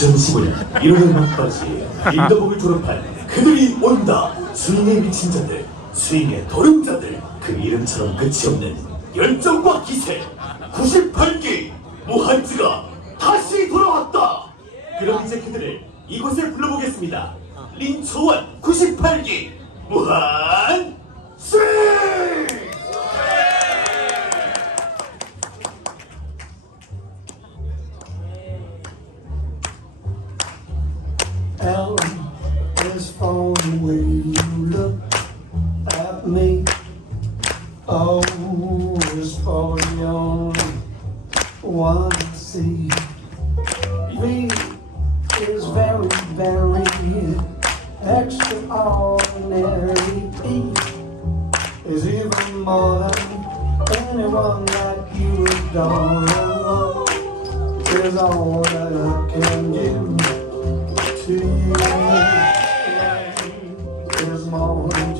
2015년 1월 막바지 인더복을 졸업한 그들이 온다. 스윙에 미친 자들 스윙의 도름자들 그 이름처럼 끝이 없는 열정과 기세. 98기 무한즈가 다시 돌아왔다. 그럼 이제 그들을 이곳에 불러보겠습니다. 린초원 98기 무한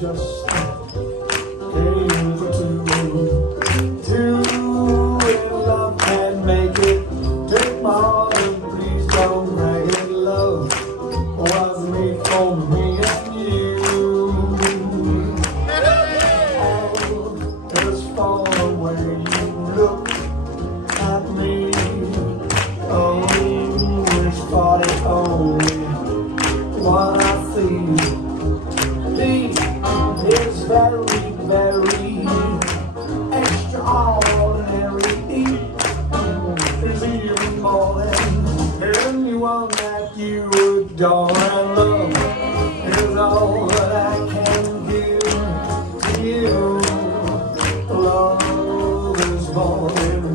just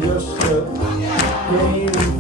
Just a game.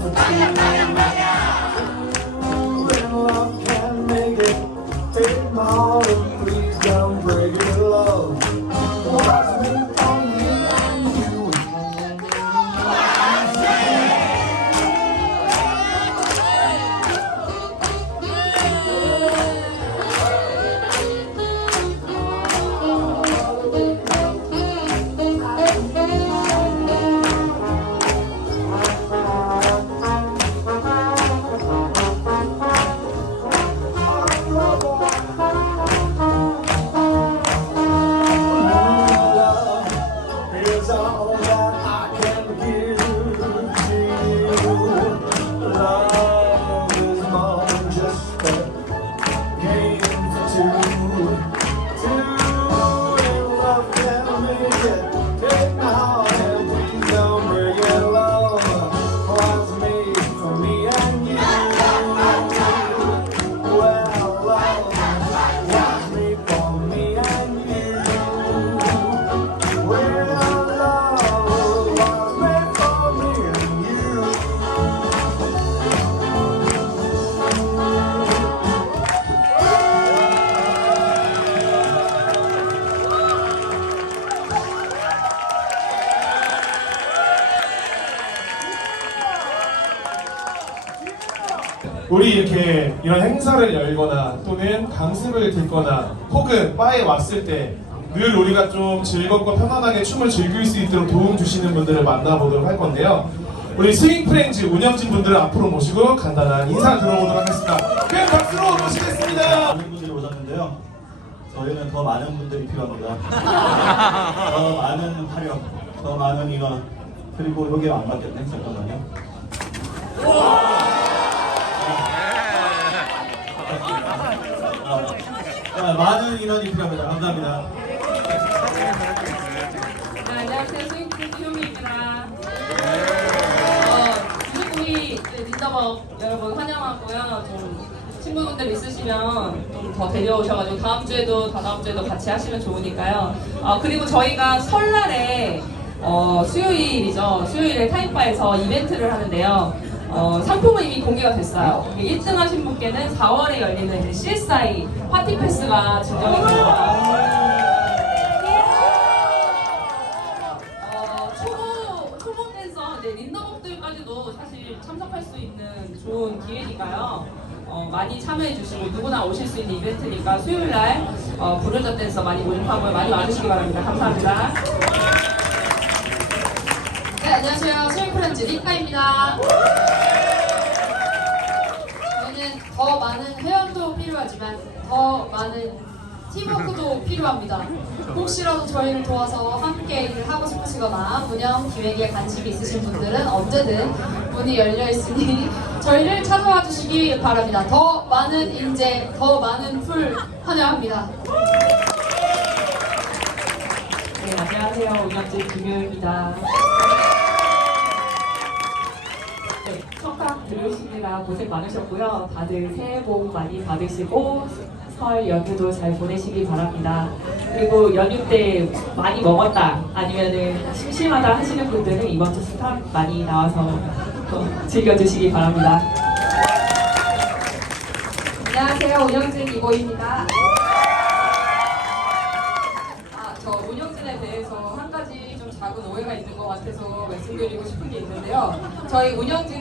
왔을 때 늘 우리가 좀 즐겁고 편안하게 춤을 즐길 수 있도록 도움 주시는 분들을 만나보도록 할 건데요. 우리 스윙 프렌즈 운영진 분들을 앞으로 모시고 간단한 인사 들어보도록 하겠습니다. 큰 박수로 모시겠습니다. 많은 분들이 오셨는데요. 저희는 더 많은 분들이 필요합니다. 더 많은 활력, 더 많은 인원, 그리고 여기 안 맞겠네. 잠깐만요. 아, 많은 인원이 필요합니다. 감사합니다. 네, 안녕하세요. 스윙크루트 효미입니다. 어, 우리 린더버 여러분 환영하고요. 좀 친구분들 있으시면 좀 더 데려오셔가지고 다음 주에도 다다음 주에도 같이 하시면 좋으니까요. 어, 그리고 저희가 설날에 어, 수요일이죠. 수요일에 타임바에서 이벤트를 하는데요. 어, 상품은 이미 공개가 됐어요. 1등 하신 분께는 4월에 열리는 CSI 파티 패스가 증정이 됩니다. 어, 초보 초보 댄서, 네, 린더복들까지도 사실 참석할 수 있는 좋은 기회니까요. 어, 많이 참여해 주시고 누구나 오실 수 있는 이벤트니까 수요일 날 어, 부르짖 댄서 많이 모집하고 많이 와주시기 바랍니다. 감사합니다. 네, 안녕하세요. 스윙프렌즈 리파입니다. 더 많은 회원도 필요하지만 더 많은 팀워크도 필요합니다. 혹시라도 저희를 도와서 함께 일을 하고 싶으시거나 운영 기획에 관심이 있으신 분들은 언제든 문이 열려 있으니 저희를 찾아와 주시기 바랍니다. 더 많은 인재, 더 많은 풀 환영합니다. 네, 안녕하세요. 운영진 김효입니다. 네, 청각 들으시느라 고생 많으셨고요. 다들 새해 복 많이 받으시고 설 연휴도 잘 보내시기 바랍니다. 그리고 연휴 때 많이 먹었다 아니면은 심심하다 하시는 분들은 이번 주 스탑 많이 나와서 어, 즐겨주시기 바랍니다. 안녕하세요. 운영진 이보입니다. 아, 저 운영진에 대해서 한 가지 좀 작은 오해가 있는 것 같아서 말씀드리고 싶은 게 있는데요. 저희 운영진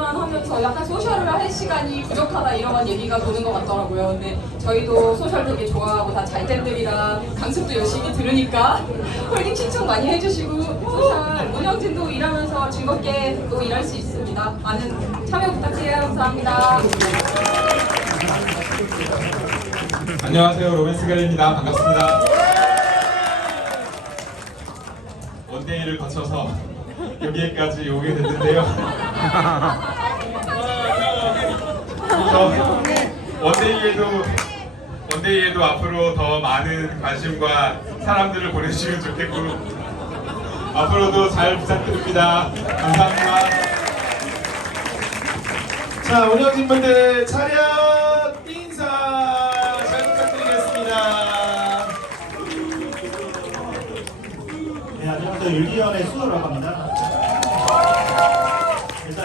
이 일만 하면서 약간 소셜을 할 시간이 부족하다 이런 얘기가 도는 것 같더라고요. 근데 저희도 소셜 되게 좋아하고 다 잘된들이라 강습도 열심히 들으니까 홀딩 신청 많이 해주시고 소셜 운영진도 일하면서 즐겁게 또 일할 수 있습니다. 많은 참여 부탁드려요. 감사합니다. 안녕하세요 로맨스걸입니다 반갑습니다 원데이를 거쳐서 여기에까지 오게 됐는데요 저 원데이에도 원데이에도 앞으로 더 많은 관심과 사람들을 보내주시면 좋겠고 앞으로도 잘 부탁드립니다 감사합니다 자, 운영진 분들 차렷 인사 잘 부탁드리겠습니다. 네, 안녕하세요. 윤리연의 수호라고 합니다.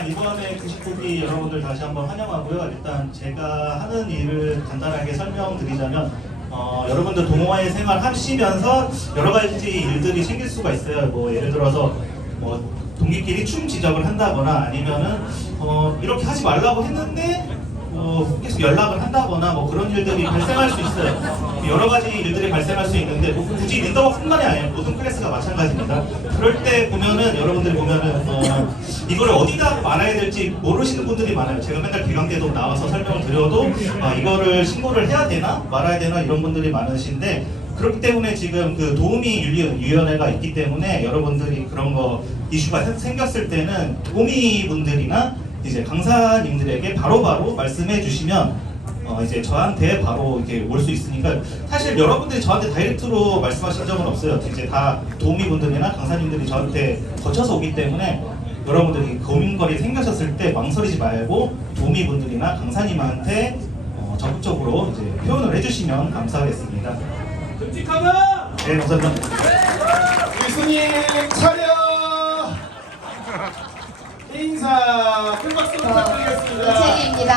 이번에 99기 여러분들 다시 한번 환영하고요. 일단 제가 하는 일을 간단하게 설명드리자면 어, 여러분들 동호회 생활 하시면서 여러 가지 일들이 생길 수가 있어요. 뭐 예를 들어서 뭐 동기끼리 춤 지적을 한다거나 아니면은 어, 이렇게 하지 말라고 했는데 어, 계속 연락을 한다거나 뭐 그런 일들이 발생할 수 있어요. 여러 가지 일들이 발생할 수 있는데 뭐 굳이 린더워뿐만이 아니에요. 모든 클래스가 마찬가지입니다. 그럴 때 보면은 여러분들이 보면은 어, 이거를 어디다 말해야 될지 모르시는 분들이 많아요. 제가 맨날 개강 때도 나와서 설명을 드려도 아, 이거를 신고를 해야 되나 말아야 되나 이런 분들이 많으신데 그렇기 때문에 지금 그 도우미 위원회가 있기 때문에 여러분들이 그런 거 이슈가 생- 생겼을 때는 도우미 분들이나 이제 강사님들에게 바로 바로 말씀해 주시면 어 이제 저한테 바로 이렇게 올 수 있으니까 사실 여러분들이 저한테 다이렉트로 말씀하신 적은 없어요. 이제 다 도우미분들이나 강사님들이 저한테 거쳐서 오기 때문에 여러분들이 고민거리 생기셨을 때 망설이지 말고 도우미분들이나 강사님한테 어 적극적으로 이제 표현을 해주시면 감사하겠습니다. 끔찍하다! 네, 감사합니다. 우리 손님 차렷 인사 큰 박수 부탁드리겠습니다. 이채기입니다.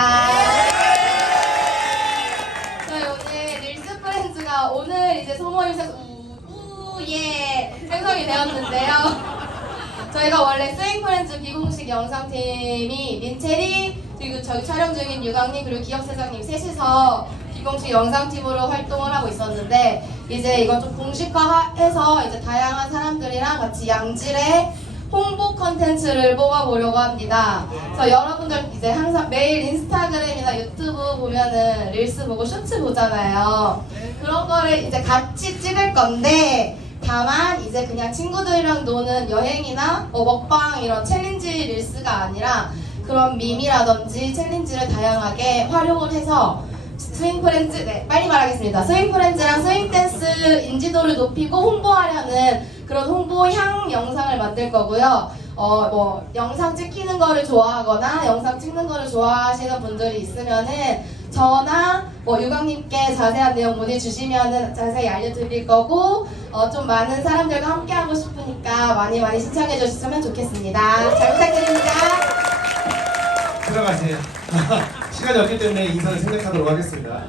저희 오늘 릴스 프렌즈가 오늘 이제 소모임에서 우예 생성이 되었는데요. 저희가 원래 스윙 프렌즈 비공식 영상팀이 민채리 그리고 저희 촬영 중인 유강님 그리고 기억세상님 셋이서 비공식 영상팀으로 활동을 하고 있었는데 이제 이걸 좀 공식화해서 이제 다양한 사람들이랑 같이 양질의 홍보 컨텐츠를 뽑아보려고 합니다. 그래서 여러분들 이제 항상 매일 인스타그램이나 유튜브 보면은 릴스 보고 쇼츠 보잖아요. 그런 거를 이제 같이 찍을 건데 다만 이제 그냥 친구들이랑 노는 여행이나 뭐 먹방 이런 챌린지 릴스가 아니라 그런 밈이라든지 챌린지를 다양하게 활용을 해서 스윙 프렌즈, 네, 빨리 말하겠습니다. 스윙 프렌즈랑 스윙 댄스 인지도를 높이고 홍보하려는 그런 홍보 향 영상을 만들 거고요. 어, 뭐, 영상 찍히는 거를 좋아하거나 영상 찍는 거를 좋아하시는 분들이 있으면은 저나 뭐 유광님께 자세한 내용 문의 주시면은 자세히 알려드릴 거고 어, 좀 많은 사람들과 함께 하고 싶으니까 많이 많이 신청해 주셨으면 좋겠습니다. 잘 부탁드립니다. 들어가세요. 시간이 없기 때문에 인사를 생략하도록 하겠습니다.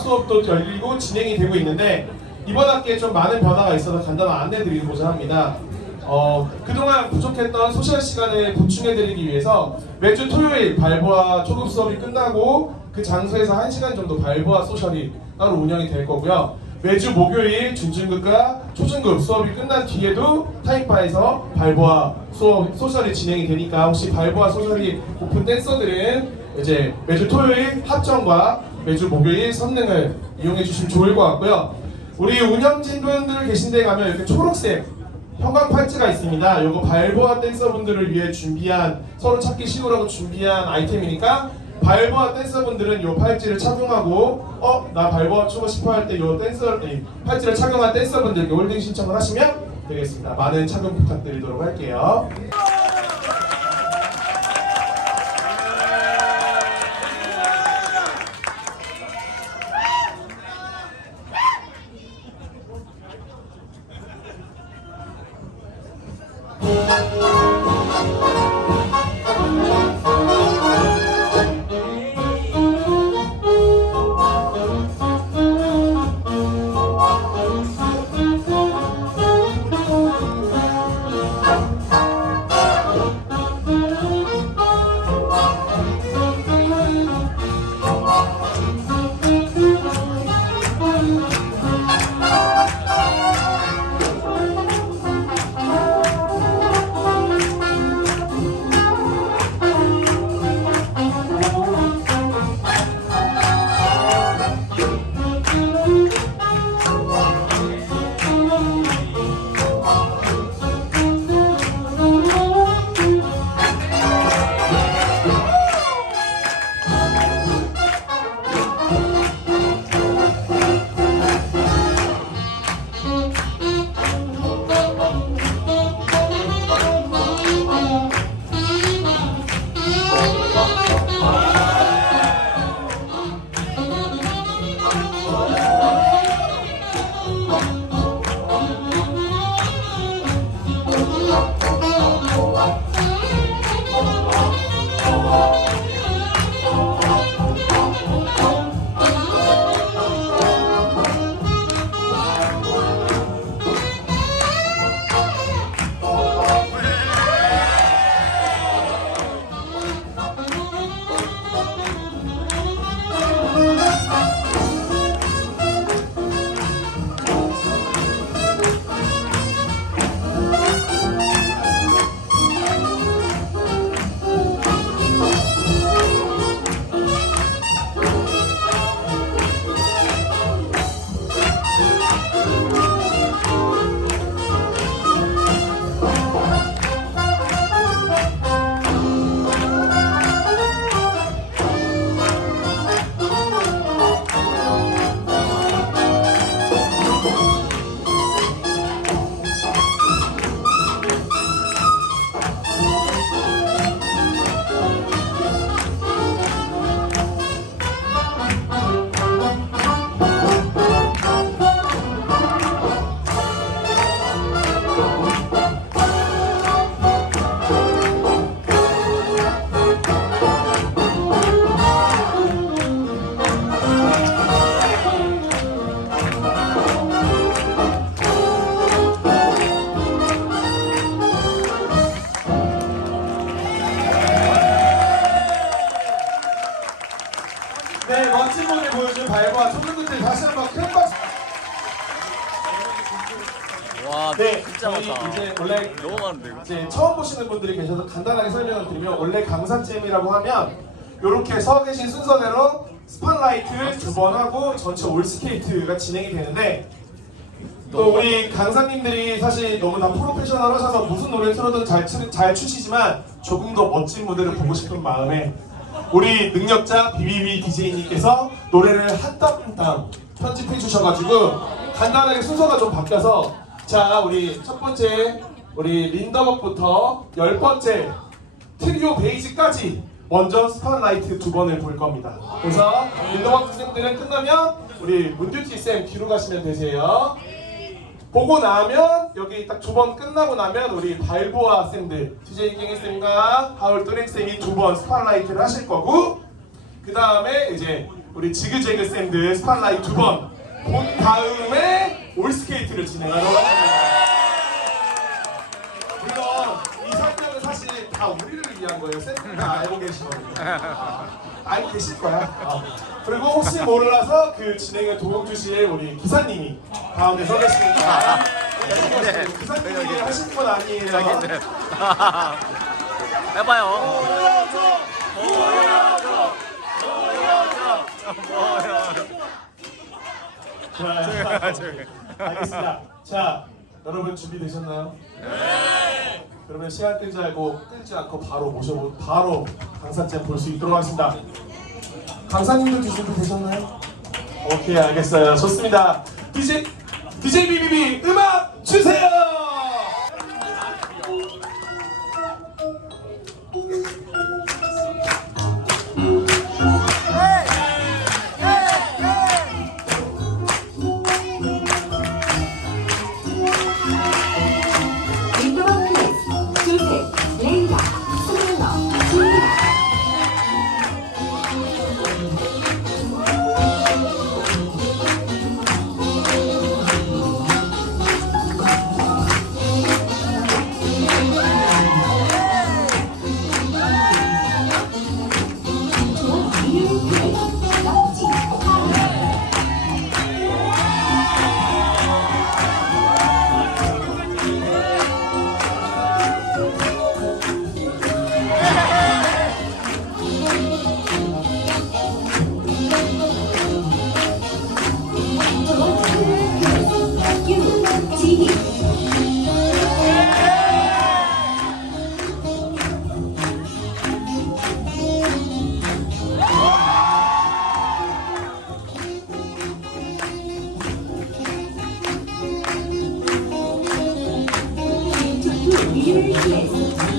수업도 열리고 진행이 되고 있는데 이번 학기에 좀 많은 변화가 있어서 간단한 안내드리고자 합니다. 어, 그동안 부족했던 소셜 시간을 보충해드리기 위해서 매주 토요일 발보와 초급 수업이 끝나고 그 장소에서 1시간 정도 발보와 소셜이 따로 운영이 될 거고요. 매주 목요일 준중급과 초중급 수업이 끝난 뒤에도 타임파에서 발보아 수업 소셜이 진행이 되니까 혹시 발보아 소셜이 오픈 댄서들은 이제 매주 토요일 합정과 매주 목요일 선능을 이용해 주시면 좋을 것 같고요. 우리 운영진 분들 계신 데 가면 이렇게 초록색 형광 팔찌가 있습니다. 요거 발보아 댄서분들을 위해 준비한 서로 찾기 쉬우라고 준비한 아이템이니까 발보아 댄서분들은 요 팔찌를 착용하고 어 나 발보아 추고 싶어 할때요 댄서 이 팔찌를 착용한 댄서분들께 홀딩 신청을 하시면 되겠습니다. 많은 착용 부탁드리도록 할게요. 분들이 계셔서 간단하게 설명을 드리면 원래 강산잼이라고 하면 이렇게 서 계신 순서대로 스팟라이트 두 번 하고 전체 올스케이트가 진행이 되는데 또 우리 강사님들이 사실 너무 나 프로페셔널 하셔서 무슨 노래 틀어도 잘, 추- 잘 추시지만 조금 더 멋진 무대를 보고 싶은 마음에 우리 능력자 비비비 DJ님께서 노래를 한땀 한땀 편집해 주셔가지고 간단하게 순서가 좀 바뀌어서 자 우리 첫 번째 우리 린더벅부터 열 번째 트리오 베이지까지 먼저 스팟라이트 두 번을 볼 겁니다. 그래서 린더벅 학생들은 끝나면 우리 문듀티 쌤 뒤로 가시면 되세요. 보고 나면 여기 딱 두 번 끝나고 나면 우리 발보아 쌤들 DJ 갱이 쌤과 하울 또렉 쌤이 두 번 스팟라이트를 하실 거고 그 다음에 이제 우리 지그재그 쌤들 스팟라이트 두 번 본 다음에 올스케이트를. 물론 이 다 우리를 위한 거예요. 쌤들 다 알고 계시거든요. 알고 계실 거야. 어. 그리고 혹시 몰라서 그 진행에 도움 주실 우리 기사님이 가운데 서 계시니까 기사님이 하실 건 아니에요. 해봐요. 좋아요. 알겠습니다. 자, 여러분 준비되셨나요? 네. 그러면 시간 끌지 알고 끌지 않고 바로 모셔보 바로 강사잼 볼수 있도록 하겠습니다. 강사님도 준비 되셨나요? 오케이 알겠어요. 좋습니다. DJ DJ 비비비 음악 주세요. You.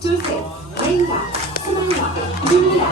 조셉, 레이라, 스멜러, 줄리아.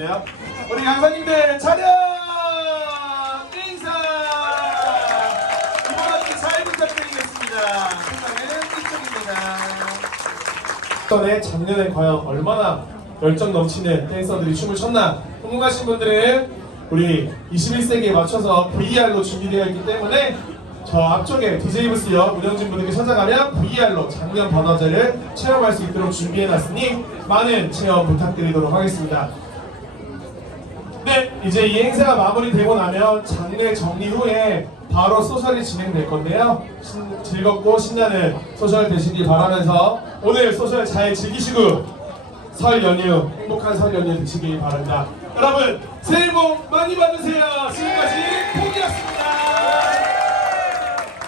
생겼네요. 우리 강사님들 차렷 인사. 이번 학기 잘 부탁드리겠습니다. 행사는 이쪽입니다. 전에 작년에 과연 얼마나 열정 넘치는 댄서들이 춤을 췄나 궁금하신 분들은 우리 21세기에 맞춰서 VR로 준비되어 있기 때문에 저 앞쪽에 DJ 부스역 운영진 분들께 찾아가면 VR로 작년 번화제를 체험할 수 있도록 준비해놨으니 많은 체험 부탁드리도록 하겠습니다. 네, 이제 이 행사가 마무리되고 나면 장례 정리 후에 바로 소셜이 진행될 건데요. 신- 즐겁고 신나는 소셜 되시길 바라면서 오늘 소셜 잘 즐기시고 설 연휴 행복한 설 연휴 되시길 바랍니다. 여러분 새해 복 많이 받으세요. 지금까지 콩이었습니다.